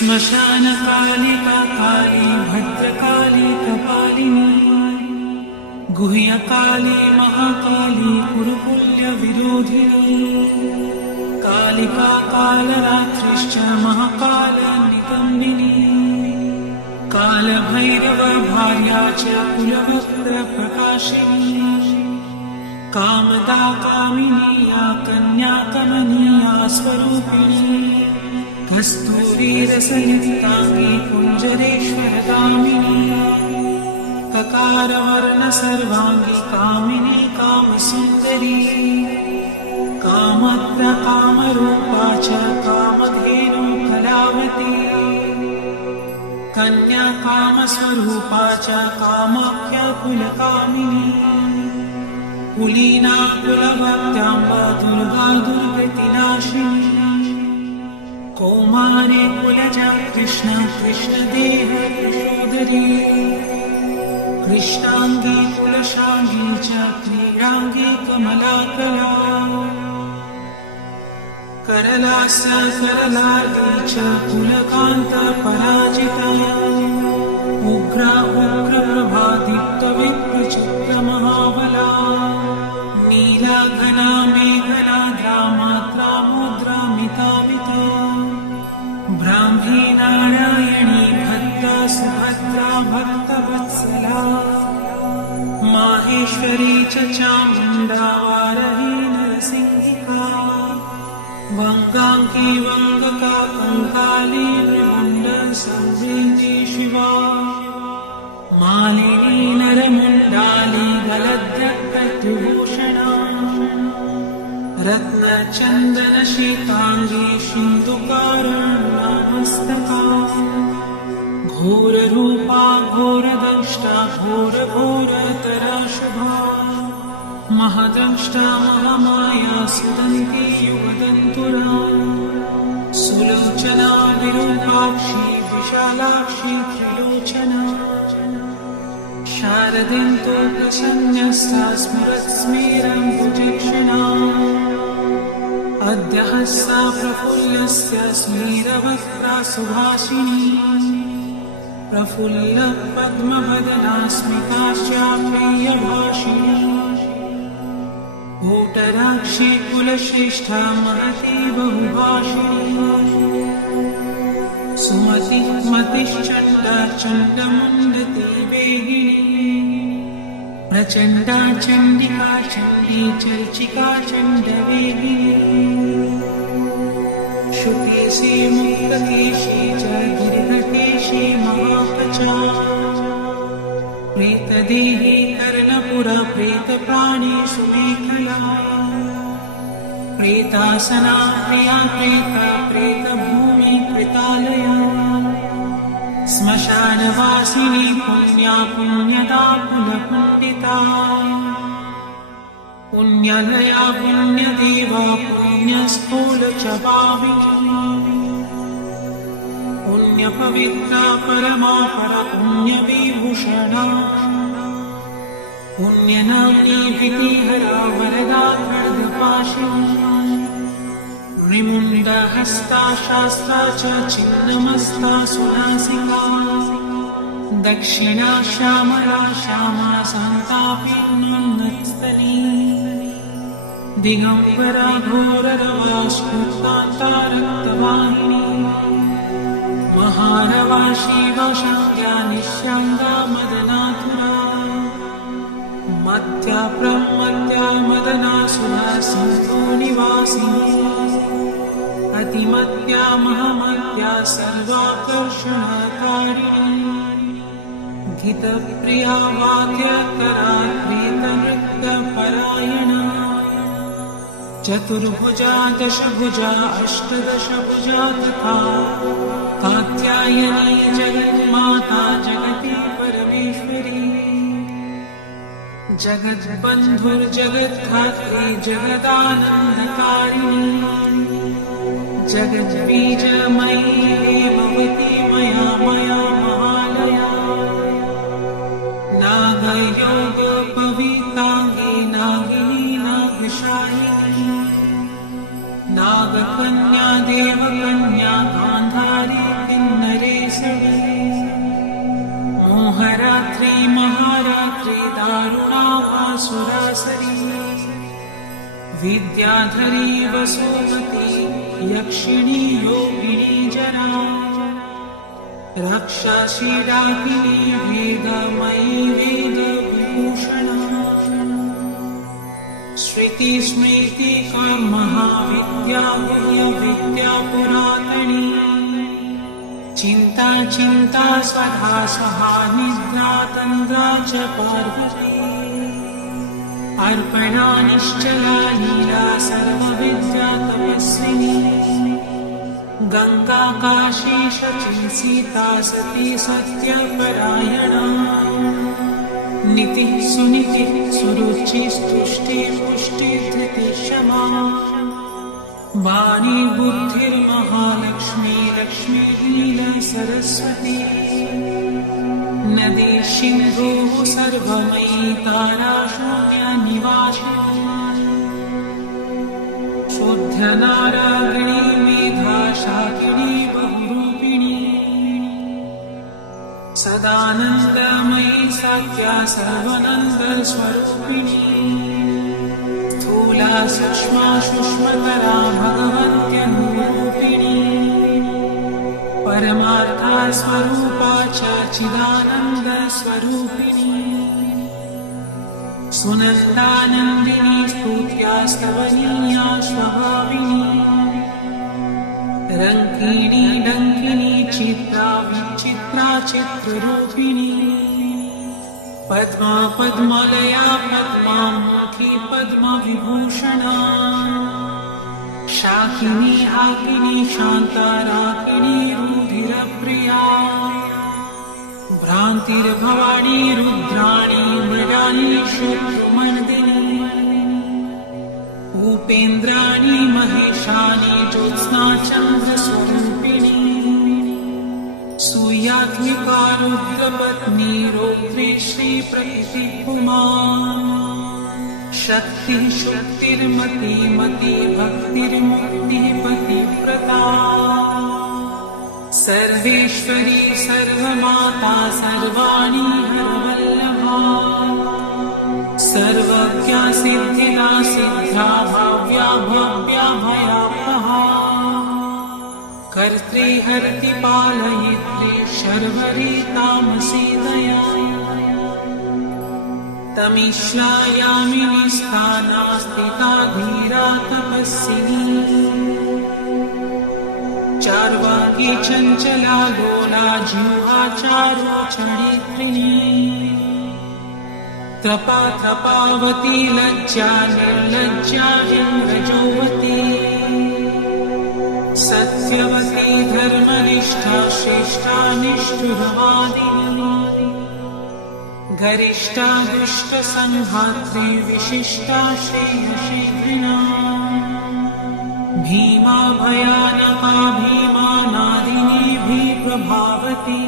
श्मशानकालिका काली भद्रकाली कपालिनी गुह्यकाली महाकाली कुरुपुल्यविरोधिनी कालिका कालरात्रिश्च महाकालनिकम्बिनी कालभैरव भार्या च कुलवक्त्रप्रकाशिनी कामदा कामिनी या कन्या कमनीया स्वरूपिणी कस्तूरीरसयुक्ताङ्गी कुञ्जरेश्वरगामिनी ककारवर्ण सर्वाङ्गी कामिनी कामसुन्दरी कामत्र कामरूपा च कामधेनु कलावती कन्या कामस्वरूपा च कामाख्या कुलकामिनी कुलीना कुलवत्याम्बा दुर्गा दुर्गतिनाशिनी कौमारी कुलजा कृष्ण कृष्णदेह यशोदरी कृष्णांगी कुलशांगी च क्रीडांगी कमलाकला करलास्य करलार्दी च कुलकांत पराजिता उग्रा उग्रप्रभा दीप्तविप्रचित्र महाबला नीला घना मेघना द्रामात्रा मुद्रा मितामिता ब्राह्मी नारायणी भद्रा सुभद्रा भक्तवत्सला माहेश्वरी च चामुण्डा वारही नरसिंहिका वङ्गाङ्गी वङ्गका कङ्काली नृमण्ड संवेदी शिवा मालिनी नरमुण्डाली गलद्रक्तविभूषणा रत्नचन्दनशीताङ्गी सिन्धुकारुण्यमस्तका घोररूपा घोरदंष्टा घोरघोरतरा शुभा महदंष्टा महामाया सुदन्ती युगदन्तुरा सुलोचना विरूपाक्षी विशालाक्षी त्रिलोचना शारदिन्तो प्रसन्न्यस्ता स्मरत्स्मेरम्बुजक्षिणा अद्य हस्ता प्रफुल्लस्य स्मेरवक्त्रा सुभाषिणी प्रफुल्लपद्मवदना स्मिताश्चाप्रियभाषिणी भूटराक्षी कुलश्रेष्ठा महती बहुभाषिणी सुमति मतिश्चण्डा चण्डमुण्डती वेगिनी प्रचण्डा चण्डिका चण्डी चर्चिका चण्डवेगिनी शुकेशी मुक्तकेशी च गिरिधकेशी महापचा प्रेतदेही कर्णपुरा प्रेतप्राणेषु मेखला प्रेतासना प्रिया प्रेता प्रेतभूमि कृतालया श्मशानवासिनी पुण्या पुण्यदा कुलपुण्डिता पुण्यलया पुण्यदेवा पुण्यस्थूलचपाविनी पुण्यपवित्रा परमा परपुण्यविभूषणा पुण्यनाम्नी भीतिहरा वरदा खड्गपाशिनी रिमुण्डहस्ता शास्त्रा च छिन्नमस्ता सुनासिका दक्षिणा श्यामला श्यामा सन्तापिन्नुन्नतस्तनी दिगम्बरा घोररवास्फुटान्ता रक्तवाहिनी महारवा शिवशाङ्ग्या निश्याङ्गा मदनाथुरा मत्या प्रमत्या मदनासुरा सिन्धुनिवासिनी अतिमत्या महामत्या सर्वाकर्षणकारिणी गीतप्रिया वाद्यकरा प्रीतनृत्यपरायणा चतुर्भुजा दशभुजा अष्टदशभुजा तथा कात्यायनी जगन्माता जगती परमेश्वरी जगद्बन्धुर्जगद्धात्री जगदानन्दकारिणी जगद्बीजमयी भवती मया महालया नागयोगपविताङ्गी नागिनी नागशायिनी नागकन्या देवकन्या गान्धारी धात्री दारुणा वासुरासरी विद्याधरी वसुमती यक्षिणी योगिनी जरा रक्षसी डाकिनी वेदमयी वेदविभूषणा श्रुति स्मृति महाविद्या विद्या पुरातनी चिंता चिंता स्वधा सहा निद्रा तंद्रा च पार्वती अर्पणा निश्चला लीला सर्वविद्या तपस्विनी गंगा काशी शची सीता सती सत्यपरायणा नीति सुनीति सुरुचि स्तुष्टि पुष्टि धृति क्षमा वाणी बुद्धिर्महालक्ष्मी लक्ष्मी लीला सरस्वती नदी सिंधु सर्वमयी तारा शून्य निवासिनी शुद्ध नारायणी मेधा शाकिनी बहुरूपिणी सदानंदमयी सत्या सर्वानंद स्वरूपिणी स्थूला सूक्ष्मा सूक्ष्मतरा भगवत्यनुरूपिणी परमार्था स्वरूपा च चिदानंद स्वरूपिणी सुनंदानंदिनी स्तुत्या स्तवनीया स्वभाविनी रंकिणी डंकिनी चित्रा विचित्रा चित्ररूपिणी पद्मा पद्मलया पद्मामुखी पद्मविभूषणा शाकिनी हाकिनी शांता राकिनी रुधिरप्रिया भ्रांतिर्भवानी रुद्राणी मृगानी शत्रुमर्दिनी उपेन्द्राणी महेशानी ज्योत्स्ना चन्द्रस्वरूपिणी सूयात्मिका रुद्रपत्नी रौद्री श्रीप्रकृतिपुमा शक्ति शुक्तिर्मती मति भक्तिर्मुक्ति पतिव्रता सर्वेश्वरी सर्वमाता सर्वाणी हरवल्लभा सर्वज्ञा सिद्धिदा सिद्धा भाव्या भव्या भयापहा कर्त्री हरति पालयित्री शर्वरी तामसी दया तमीश्लायामिनी स्थाना स्थिता धीरा तपस्विनी चार्वाकी चंचला लोला जिह्वा चारुचरित्रिणी तपा तपावती लज्जा निर्लज्जा इंद्रजौवती सत्यवती धर्मनिष्ठा श्रेष्ठा निष्ठुरवादिनी गरिष्ठा दुष्ट संहात्री विशिष्टा श्रेयशीघ्रिणा भीमा भयानका भीमा नादिनी भीप्रभावती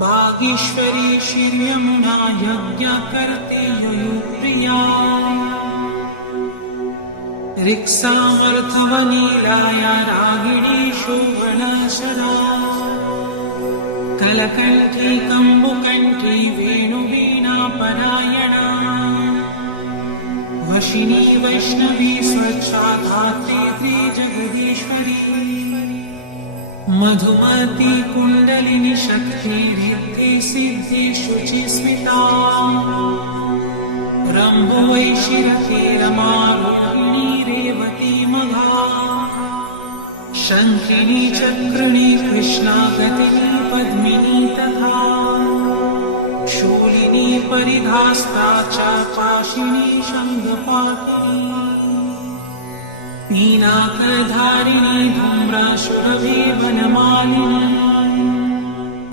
बागीश्वरी श्रीयमुना यज्ञकर्त्री ययुप्रिया रिक्सामर्थवनीलाया रागिणी शोभनाशरा कलकण्ठी कम्बुकण्ठी वेणुवीणा परायणा वशिनी वैष्णवी स्वच्छा धात्री जगदीश्वरी मधुमती कुण्डलिनी शक्ति रिद्धि सिद्धि शुचि स्मिता रम्भुवैशिरके रमा रोहिणी रेवती मघा शङ्खिनी चक्रिणी कृष्णा गतिनी पद्मिनी तथा शूलिनी परिधास्ता च पाशिनी शङ्खपाकिनी मीनाकधारिणी धूम्राशुरभि वनमालिनी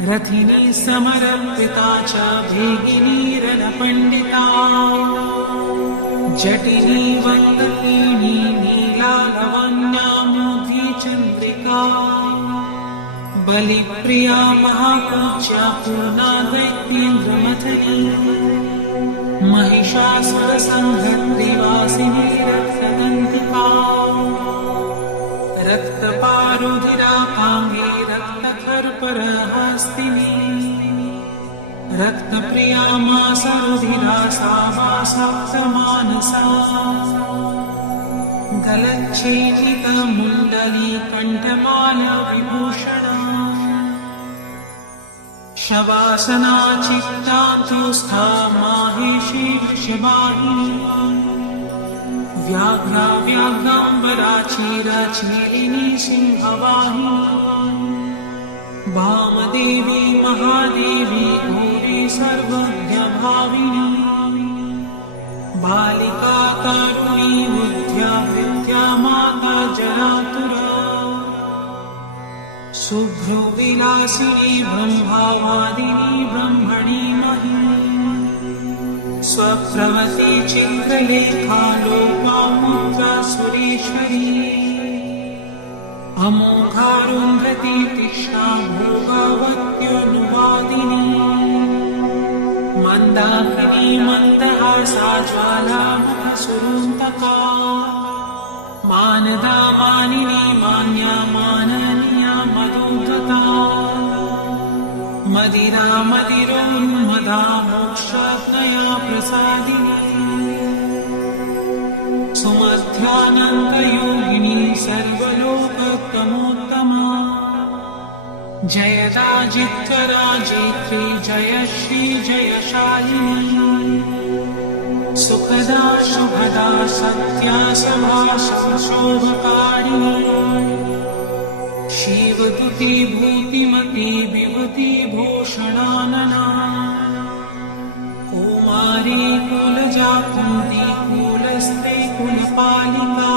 रथिनी समर्पिता च भेगिनी रणपण्डिता जटिनी वन्दकिनी नीला लवण्या मोधी चन्द्रिका बलिप्रिया महापूज्या पूर्णा दैत्येन्द्रमथनी महिषासुरसंहर्त्रिवासिनी रक्तदन्तिका रक्तपारुधिराकाङ्गी रक्तकर्परहस्तिनी रक्तप्रिया मासरुधिरा सा वासाप्तमानसा गलच्छेदितमुण्डली कण्ठमाला विभूषणा शवासना चित्तान्तुस्था माहेशी वृषभाहिनी व्याघ्रा व्याघ्राम्बराचिरचिरिणी सिंहवाहिनी वामदेवी महादेवी घोरी सर्वज्ञभाविनी बालिका तारुणी बुद्ध्या विद्या माता जरातुरा शुभ्रो विलासिनी ब्रह्मावादिनी ब्रह्मणी मही स्वप्रवती चित्रलेखा लोकामुद्रा सुरेश्वरी अमोघारुन्धती तीक्ष्णा भोगावत्योनुवादिनी मन्दाकिनी मन्दहासा ज्वालामुखसुरुन्तका मानदा मानिनी मान्या माननीया मधुव्रता मदिरा मदिरोन्मदा मोक्षज्ञया प्रसादिनी सुमध्यानन्तयोगिनी सर्वलोकोत्तमोत्तमा जयदाजित्वराजेत्री जय श्री जयशालिनी सुखदा शुभदा सत्या शोभकारिणी शिवदुती भूतिमती विभूति भूषणानना कुमारी कुलजा कुन्ती कुलस्ते कुलपालिका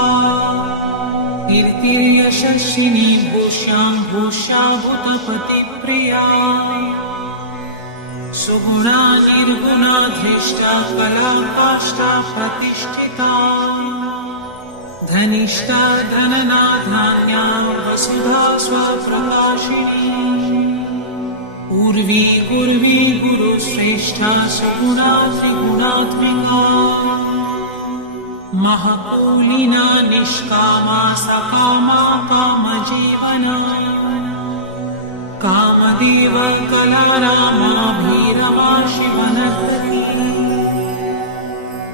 कीर्तिर्यशस्विनी भूष्यां भूष्या भूतपतिप्रिया सुगुणा निर्गुणा धृष्टा कला काष्ठा प्रतिष्ठिता धनिष्ठा धनना धान्या वसुधा स्वप्रकाशिनी उर्वी गुर्वी गुरुश्रेष्ठा सुगुणा त्रिगुणात्मिका महकूलिना निष्कामा सकामा कामजीवना कामदेव कलारामा भैरवा शिवनगरी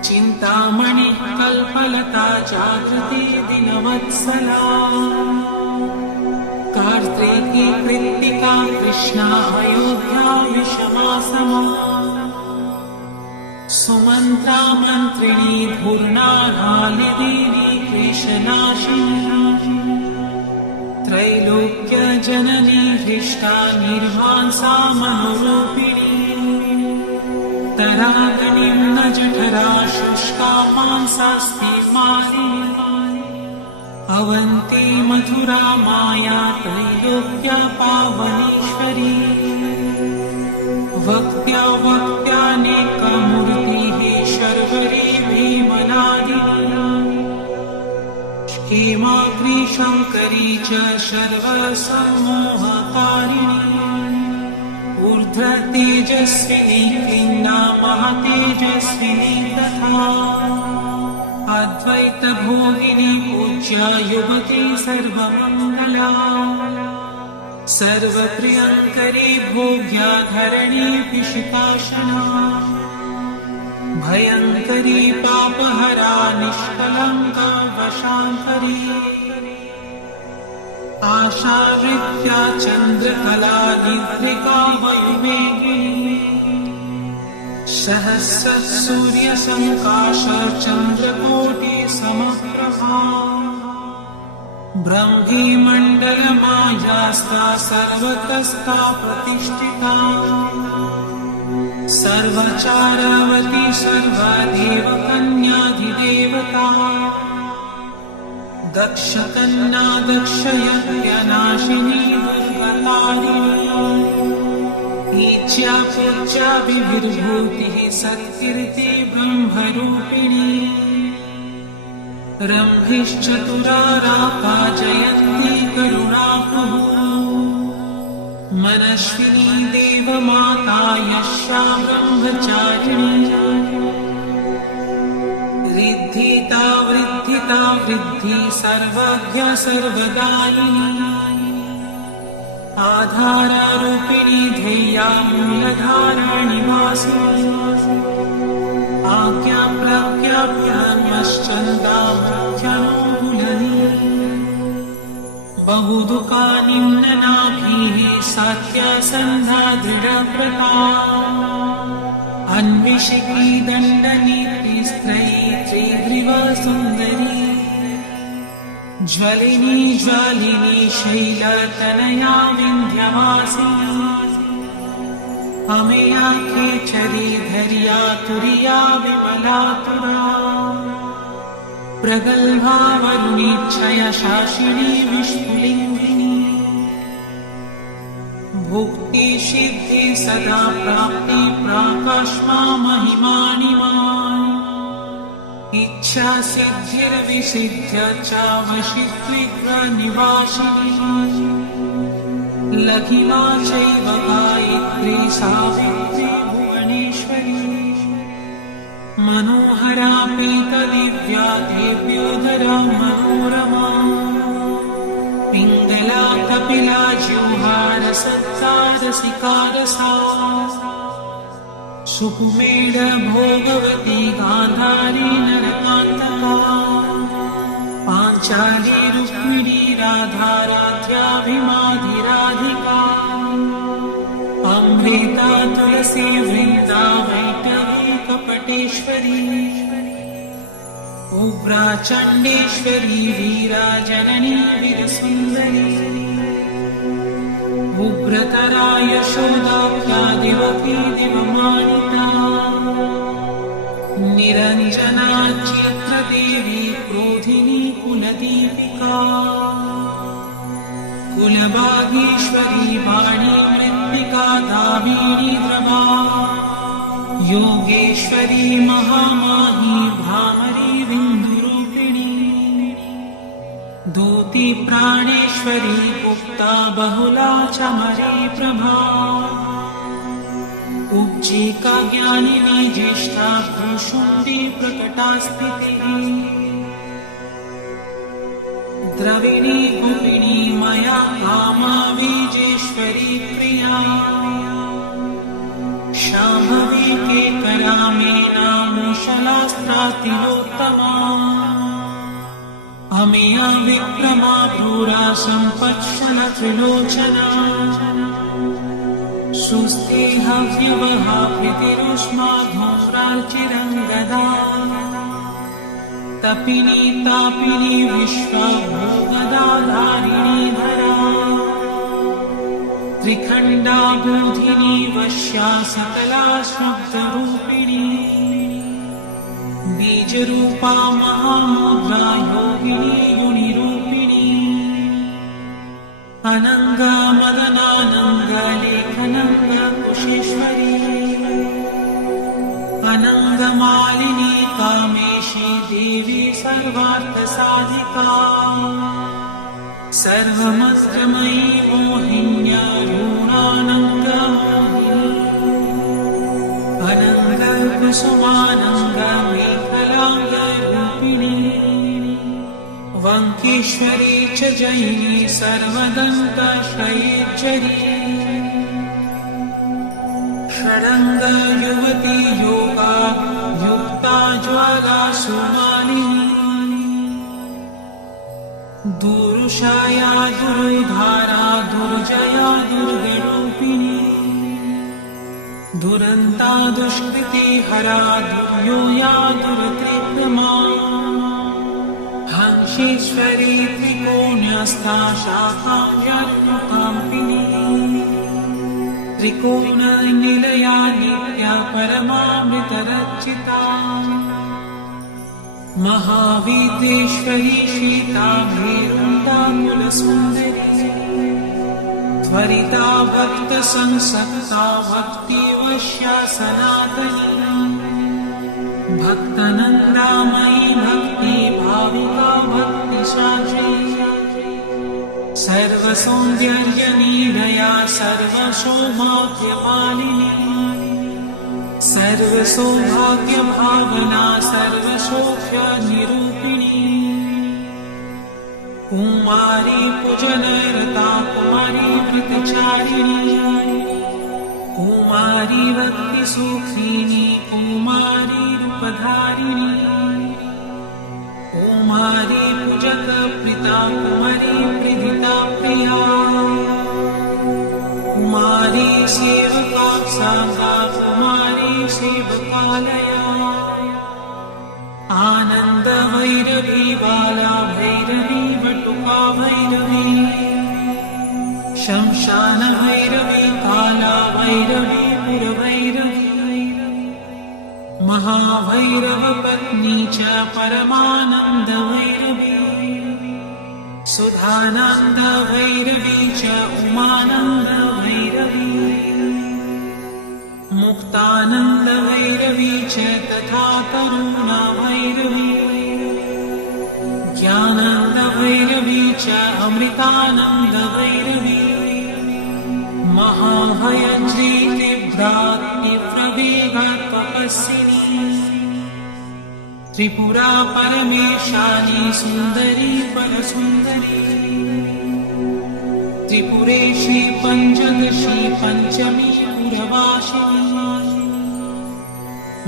चिन्तामणि कल्पलता जागृति दिनवत्सला कार्तिकी कृत्तिका कृष्णा अयोध्या विषमासमा सुमन्त्रा मन्त्रिणी धूर्णाहालिनी कृशनाशिनी त्रैलोक्य जननी हृष्टा निर्वांसा मनोरूपिणी तरागणिं न जठरा शुष्का मांसास्ति मालिनी अवन्ती मथुरा माया त्रैलोक्य पावनीश्वरी वक्त्या वक्त्यानेकमूर्तिः शर्वरी भीमनादिनी हेमाग्री शङ्करी च सर्वसम्मोहकारिणी ऊर्ध्वतेजस्विनी क्लीन्ना महातेजस्विनी तथा अद्वैतभोगिनी पूज्या युवती सर्वमङ्गला सर्वप्रियङ्करी भोग्या धरणी पिशिताशना भयङ्करी पापहरा निष्कलङ्का वशाङ्करी आशावृत्या चन्द्रकला निद्रिका वयुवेगिनी सहस्र सूर्यसङ्काश चन्द्रकोटि समप्रभा ब्रह्मी मण्डलमायास्ता सर्वतस्था प्रतिष्ठिता सर्वचारवती सर्वदेवकन्याधिदेवता दक्षकन्या दक्षयज्ञनाशिनी दुर्गतारिणी ईच्या पूज्या विविर्भूतिः सत्कीर्ति ब्रह्मरूपिणी रम्भिश्चतुराराका जयन्ती करुणाकुः मनस्विनी देवमाता यस्या ब्रह्मचारिणी रिद्धिता वृद्धिता वृद्धि सर्वज्ञ सर्वदायिनी आधाररूपिणी ध्येया मूलधाराणि वासिनी आज्ञाप्रज्ञाप्यान्मश्चन्दामख्यानोऽनुलनी बहुदुःखानिम्ननाभिः सत्यासन्धा अन्विषिकी दण्डनीतिस्त्रयी त्रिग्रीवा सुन्दरी ज्वलिनी ज्वालिनी शैलतनया विन्ध्यवासिनी अमेया खेचरी धैर्या तुर्या विमलातुरा प्रगल्भा वरुणीच्छया शासिनी विष्णुलिङ्गिनी भुक्ति सिद्धि सदा प्राप्ति प्राकाश्मा महिमानिमान् इच्छा सिद्धिर्विसिद्ध्य च वशित्विग्रनिवासिनी लघिमा चैव गायत्री सावित्री भुवनेश्वरी मनोहरा पीतदिव्या देव्योदरा मनोरमा पिङ्गला कपिला जिह्वारसत्ता रसिकारसा सुकुमेड भोगवती गान्धारी नरकान्तका पाञ्चाली रुक्मिणी राधा राध्याभिमाधिराधिका अमृता तुलसी वृन्दा वैष्णवी कपटेश्वरी उग्रा चण्डेश्वरी वीरा जननी वीरसुन्दरी उग्रतरा यशोदाख्या दिवती दिवमानिता निरञ्जना चित्रदेवी क्रोधिनी कुलदीपिका कुलभागीश्वरी वाणी मृत्तिका दामिनी द्रमा योगेश्वरी महामाही भ्रामरी बिन्दुरूपिणी दूती प्राणेश्वरी गुप्ता बहुला चमरी प्रभा उज्जीका ज्ञानिनी ज्येष्ठा भ्रूशुण्डी प्रकटा स्थितिः द्रविणी कुपिणी मया कामा बीजेश्वरी प्रिया शाम्भवी केकरा मेना मूषलास्त्रातिलोत्तमा अमेया विक्रमा क्रूरा सम्पत्शला त्रिलोचना सुस्तेहव्यवहाभ्यतिरुष्मा धूम्राचिरङ्गदा तपिनी तापिनी विश्वभोगदाधारिणी धरा त्रिखण्डा बोधिनी वश्या सकला शुद्धरूपिणी बीजरूपा महामुद्रा योगिनी गुणिरूपिणी अनङ्गा मदनानङ्गा लेखनङ्गा कुशेश्वरी अनङ्गमालिनी कामेशी देवी सर्वार्थसाधिका सर्वमस्त्रमयी मोहिन्या ऋणानङ्गमोहिनी अनङ्गकुसुमानङ्गमेखलाङ्गरूपिणी वङ्केश्वरी च जयिनी सर्वदन्तश्रयेश्वरी षडङ्गयुवती योगा युक्ता ज्वाला सुमालिनी दुरुषाया दुरुधारा दुर्जया दुर्गरूपिणी दुरन्ता दुष्कृति हरा दुर्योया दुर्त्रिक्रमा हंसेश्वरी त्रिकोणस्था शाखाव्यात्मकाम्पिनी त्रिकोणनिलया नित्या परमामृतरचिता महाविद्येश्वरी शीता भैरन्ता कुलसुन्दरी त्वरिता भक्तसंसक्ता भक्तिवश्या सनातनी भक्तनन्दामयी भक्ति भाविका भक्तिशाची सर्वसौन्दर्यनिलया सर्वसौभाग्यमालिनी सर्वसौभाग्यभावना सर्वसौख्यनिरूपिणी कुमारी पूजनरता कुमारी व्रतचारिणी कुमारी भक्तिसुखिनी कुमारी रूपधारिणी कुमारी पूजकप्रीता कुमारी प्रीतिता प्रिया कुमारी सेवका सागा कुमारी सेवकालया आनंद भैरवी बाला भैरवी वटुका भैरवी शमशान भैरवी काला भैरवी पुरभैरवी महाभैरव पत्नी च परमानंद भैरवी सुधानंद भैरवी च उमानंद भैरवी मुक्तानंद भैरवी च तथा तरुणा भैरवी ज्ञानंद भैरवी च अमृतानंद भैरवी महाभयत्री तीव्रातिप्रवेगा तपस्विनी त्रिपुरा परमेशानी सुंदरी परसुंदरी त्रिपुरेशी पंचदशी पंचमी पुरवासिनी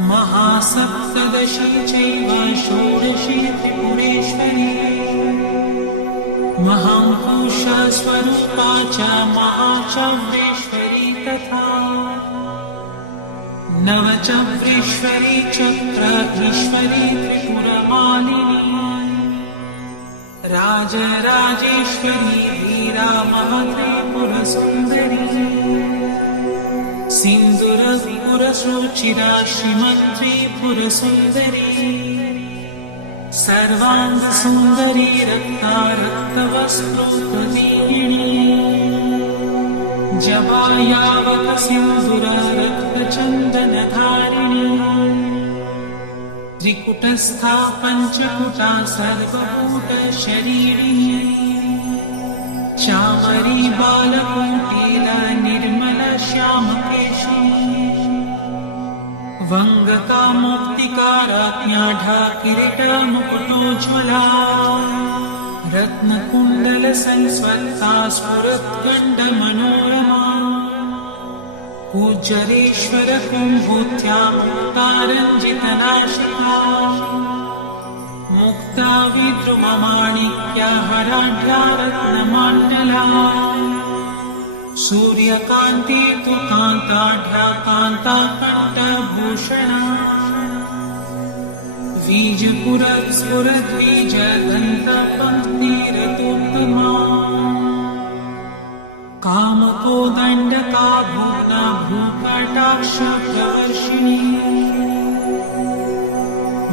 महासप्तदशी चैव षोडशी त्रिपुरेश्वरी महांकुशस्वरूपा च महाचव्रेश्वरी तथा नवचव्रेश्वरी चक्रेश्वरी त्रिपुरमालिनी राजराजेश्वरी वीरा महात्रिपुरसुन्दरी सिन्दूरपुरसुचिरा श्रीमत्त्रिपुरसुन्दरी सर्वाङ्गसुन्दरी रक्तारक्तवस्त्रोत्तदीयिनी जवायावत सिन्दूररक्तचन्दनधारिणी त्रिकुटस्था पञ्चकुटा सर्वकूटशरीरिणी चामरी बालकुटीला निर्मल श्यामकेशी वङ्गकामुक्तिकाराज्ञाढा किरीटमुकुटोज्ज्वला रत्नकुण्डलसंस्वत्ता स्फुरद्गण्डमनोरमा पूज्यरेश्वर कुम्भोत्या मुक्तारञ्जितनाशिका मुक्ता विद्रुममाणिक्या हराढ्या रत्नमाण्डला सूर्यकान्ति तु कान्ताढ्या कान्ताकण्ठभूषणा बीजपुरस्फुरद्विजगन्धपङ्क्तिरतोत्तमा कामकोदण्डका भूना भूकटाक्षप्रवर्षिणी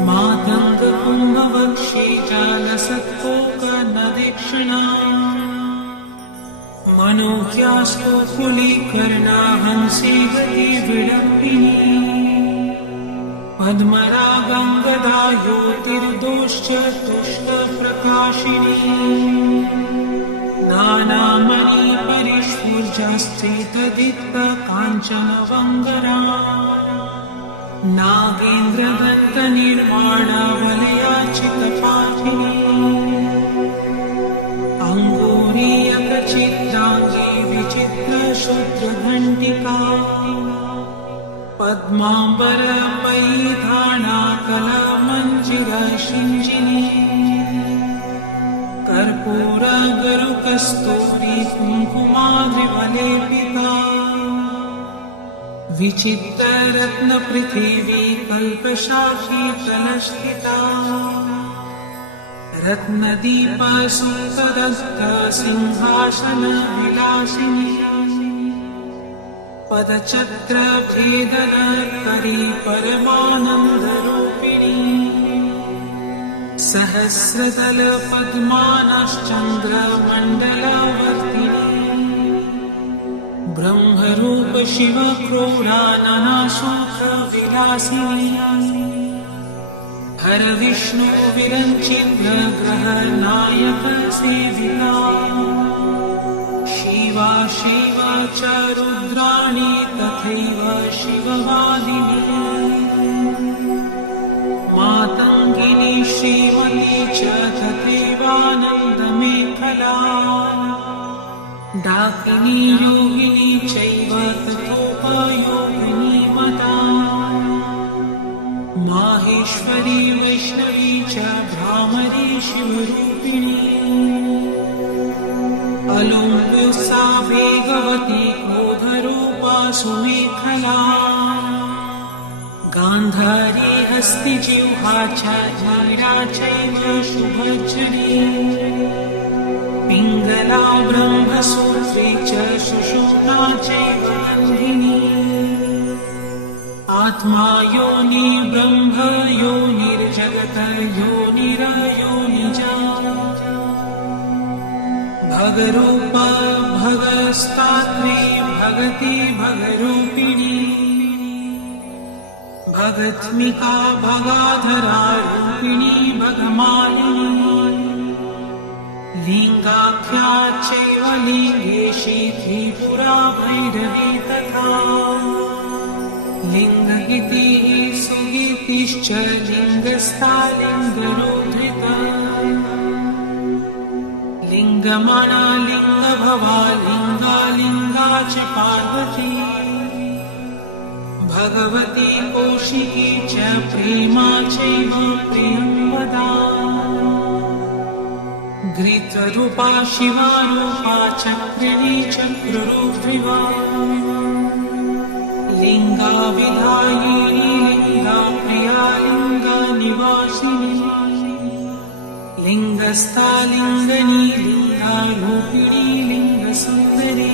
मातङ्गकुम्भवक्षे चालसत्कोकनदीक्षिणा मनोज्ञासु कुलीकर्णा हंसी गति विडम्बिनी पद्मरागङ्गदायोतिर्दोश्चतुष्टप्रकाशिनी नानामणिपरिष्फुर्जस्थितदिक्तकाञ्चनवङ्गरा नागेन्द्रदत्तनिर्माणवलयाचितपाठिनी अङ्गुरीयकचित्राङ्गी विचित्रशुद्रघण्टिका पद्माम्बरपैधाना कलामञ्जिरशिञ्जिनी कर्पूरगरुकस्तूरी कुङ्कुमाद्रिवलेपिका विचित्ररत्नपृथिवी कल्पशाखीतलस्थिता रत्नदीपसुतदत्तसिंहासनविलासिनी पदचक्रभेदनकरी परमानन्दरूपिणी सहस्रदलपद्मानश्चन्द्रमण्डलवर्तिनी ब्रह्मरूप शिवक्रोडा नानाशोकविलासिनी हरविष्णु विरञ्चिद्रग्रहनायक सेविता शिवा शिवा च रुद्राणी तथैव शिववादिनी मातङ्गिनी श्रीमती च तथैवानन्दमेका डाकिनी योगिनी चैव तथोपयोगिनी मता माहेश्वरी वैष्णवी च भ्रामरी शिवरूपिणी अलुम्बुसा वेगवती क्रोधरूपा सुमेखला गान्धारी हस्तिजिह्वा च धीरा चैव शुभचरी पिङ्गला ब्रह्मसूत्री च सुषुम्ना चैव नन्दिनी आत्मा योनि ब्रह्म योनिर्जगत योनिरयोनिजा भगरूप भगस्तात्मे भगति भगरूपिणी भगत्मिका भगाधरा रूपिणी भगमालिनी लिङ्गाख्या चैव लिङ्गेशी त्रिपुरा भैरवी तथा लिङ्गगीतिः सुगीतिश्च लिङ्गस्था लिङ्गरोधृता लिङ्गमाना लिङ्गभवा लिङ्गालिङ्गा च पार्वती भगवती कौशिकी च प्रेमा चैव प्रियंवदा घृतरूपा शिवारूपा चक्रिणी चक्ररूपिणी लिङ्गा विधायिनी लिङ्गा प्रिया लिङ्गा निवासिनी लिङ्गस्था लिङ्गनी लिङ्गारूपिणी लिङ्गसुन्दरी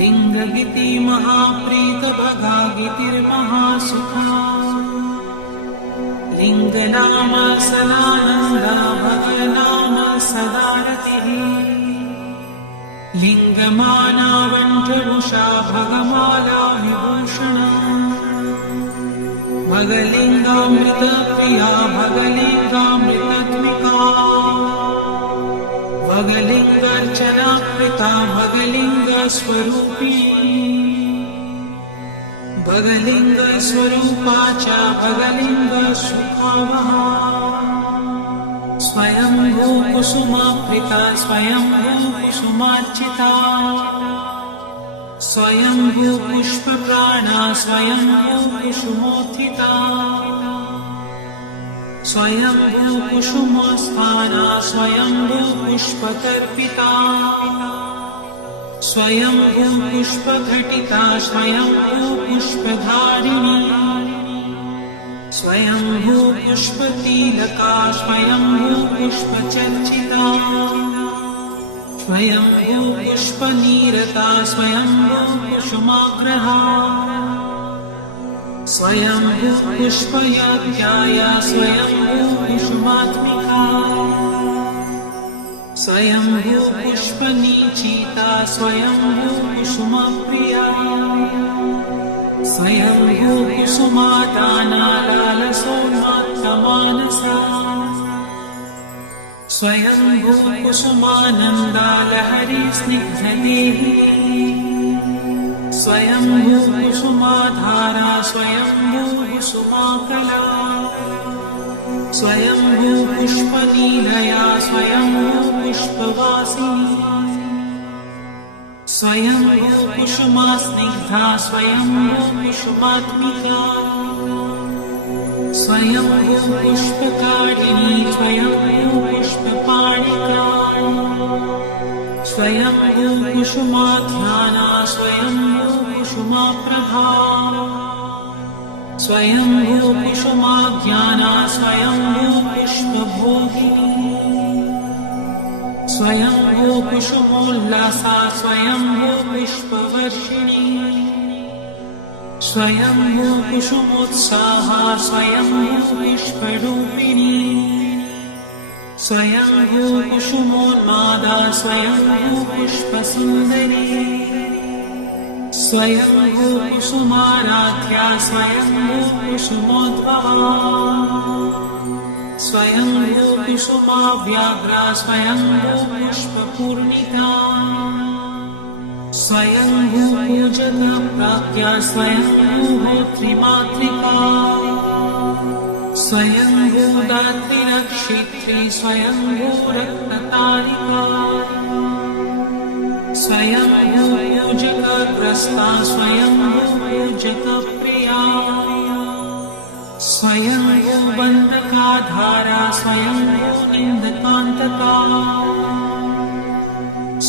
लिङ्गगीति महाप्रीत भगागीतिर्महासुखा लिङ्गनाम सदानन्दा भगनाम सदारतिः लिङ्गमाना वण्ठभूषा भगमाला विभूषणा भगलिङ्गामृतप्रिया भगलिङ्गामृतत्मिका भगलिङ्गार्चनाकृता भगलिङ्गस्वरूपिणी भगलिङ्गस्वरूपा च भगलिङ्गसुखावहा स्वयंभू कुसुमाप्रिता स्वयंभू कुसुमार्चिता स्वयंभू पुष्पप्राणा स्वयंभू कुसुमोत्थिता स्वयंभू कुसुमस्थाना स्वयंभू पुष्पतर्पिता स्वयंभू पुष्पघटिता स्वयंभू पुष्पधारिणी स्वयंभू पुष्पतिलका स्वयंभू पुष्पचर्चिता स्वयंभू पुष्पनीरता स्वयंभू कुसुमाग्रहा स्वयंभू पुष्पयज्ञाय स्वयंभू कुसुमात्मिका स्वयंभू पुष्पनीचिता स्वयंभू कुसुमप्रिया स्वयंभू कुसुमादाना लालसोन्मात्तमानसा स्वयंभू कुसुमानन्दा लहरी स्निग्धदेही स्वयंभू कुसुमाधारा स्वयंभू कुसुमाकला स्वयंभू पुष्पनीलया स्वयंभू पुष्पवासिनी स्वयंभू कुसुमास्निग्धा स्वयंभू कुसुमात्मिका स्वयंभू पुष्पकारिणी स्वयंभू पुष्पपाणिका स्वयंभू कुसुमाध्याना स्वयंभू कुसुमाप्रभा स्वयंभू कुसुमाज्ञाना स्वयंभू पुष्पभोगिनी स्वयंभू कुसुमोल्लासा स्वयंभू पुष्पवर्षिणी स्वयंभू कुसुमोत्साहा स्वयंभू पुष्परूपिणी स्वयंभू कुसुमोन्मादा स्वयंभू पुष्पसुन्दरी स्वयंभू कुसुमाराध्या स्वयंभू कुसुमोद्भवा स्वयंभू कुसुमाव्याघ्रा स्वयंभू पुष्पपूर्णिता स्वयंभू पूजकप्राज्ञा स्वयंभू होत्रिमातृका स्वयंभूदात्री नक्षत्री स्वयंभूरत्नतारिका स्वयंभूजकग्रस्ता स्वयंभूजकप्रिया स्वयंभूबन्धकाधारा स्वयंभूनिन्दकान्तका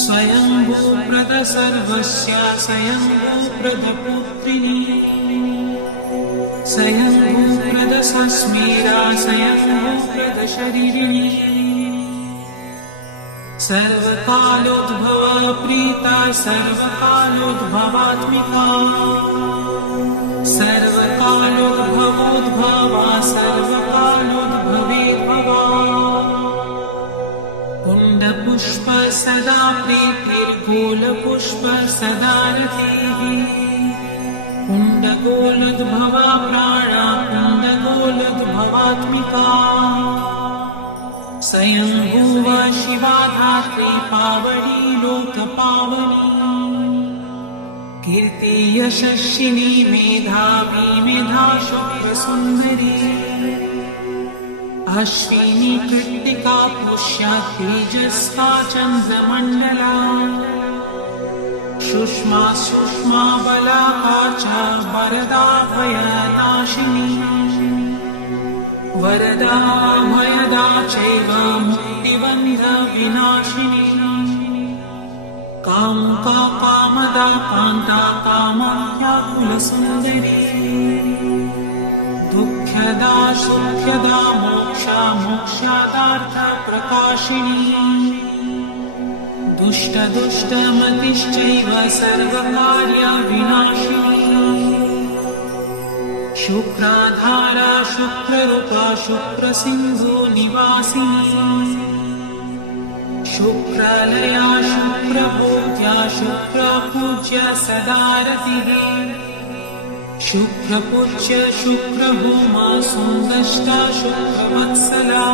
स्वयंभूप्रदसर्वस्य स्वयंभूप्रदपुत्रिणी स्वयंभूप्रदसस्मीरा स्वयंभूप्रदशरीरिणी सर्वकालोद्भवा प्रीता सर्वकालोद्भवात्मिका सर्वकालोद्भवोद्भवा सर्वकालोद्भवेद्भवा कुण्डपुष्प सदा प्रीतिर्गोलपुष्प सदा रतिः कुण्डगोलोद्भवा प्राणा कुण्डगोलोद्भवात्मिका स्वयंभुव शिवा धात्री पावनी लोकपावनी कीर्ति यशस्विनी मेधावी मेधा शुभ्रसुन्दरी अश्विनी कृत्तिका पुष्या तेजस्ता चन्द्रमण्डला सुष्मा सुष्मा बलाका च वरदा भयनाशिनी वरदा भयदा चैव मुक्तिबन्धविनाशिनी कामुका कामदा कान्ता कामाख्याकुलसुन्दरी दुःख्यदा सुख्यदा मोक्षा मोक्षादार्थप्रकाशिनी दुष्टदुष्टमतिश्चैव सर्वकार्यविनाशिनी शुक्राधारा शुक्ररूपा शुक्रसिन्धु निवासिनी शुक्रालया शुक्रभोग्या शुक्रपूज्य सदा रतिः शुक्रपूज्य शुक्रभूमा सुन्दष्टा शुक्रवत्सला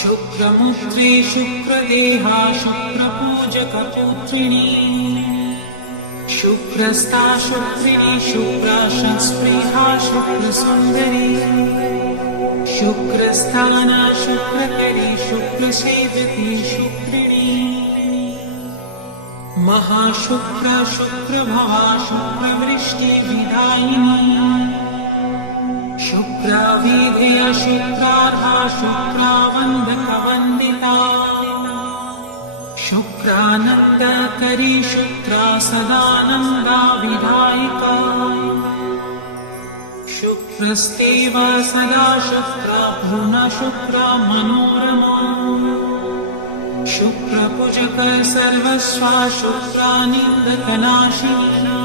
शुक्रमुद्रे शुक्रदेहा शुक्रपूजकपुत्रिणी शुक्रस्ता शुक्रिणी शुक्राशस्पृहा शुक्रसुन्दरी शुक्रस्थाना शुक्रकरी शुक्रसेवती शुक्रिणी महाशुक्र शुक्रभवा शुक्रवृष्टिविदायिनी शुक्राविधेय शुक्रार्हा शुक्रावन्दकवन्दिता शुक्रानन्दकरी शुक्रा सदानन्दा विधायिका शुक्रस्तेव सदा शुक्रा भ्रूण शुक्रा मनोरमा शुक्रपूजक सर्वस्वा शुक्रानिन्दकनाशिनी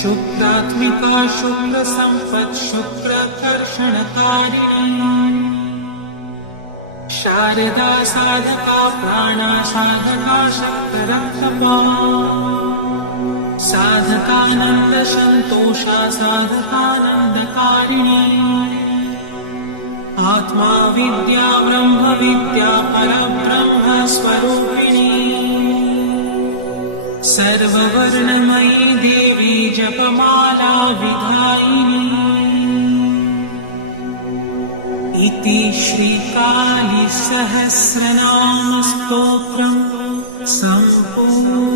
शुक्रात्मिका शुक्रसम्पत् शुक्रकर्षणकारिणी शारदा साधका प्राणा साधका शक्तिरक्षपा साधकानन्द सन्तोषा साधकानन्दकारिणी आत्मा विद्या ब्रह्म विद्या परब्रह्म स्वरूपिणी सर्ववर्णमयी देवी जपमाला विधायिनी इति श्रीकाली सहस्रनाम स्तोत्रम् सम्पूर्णम्।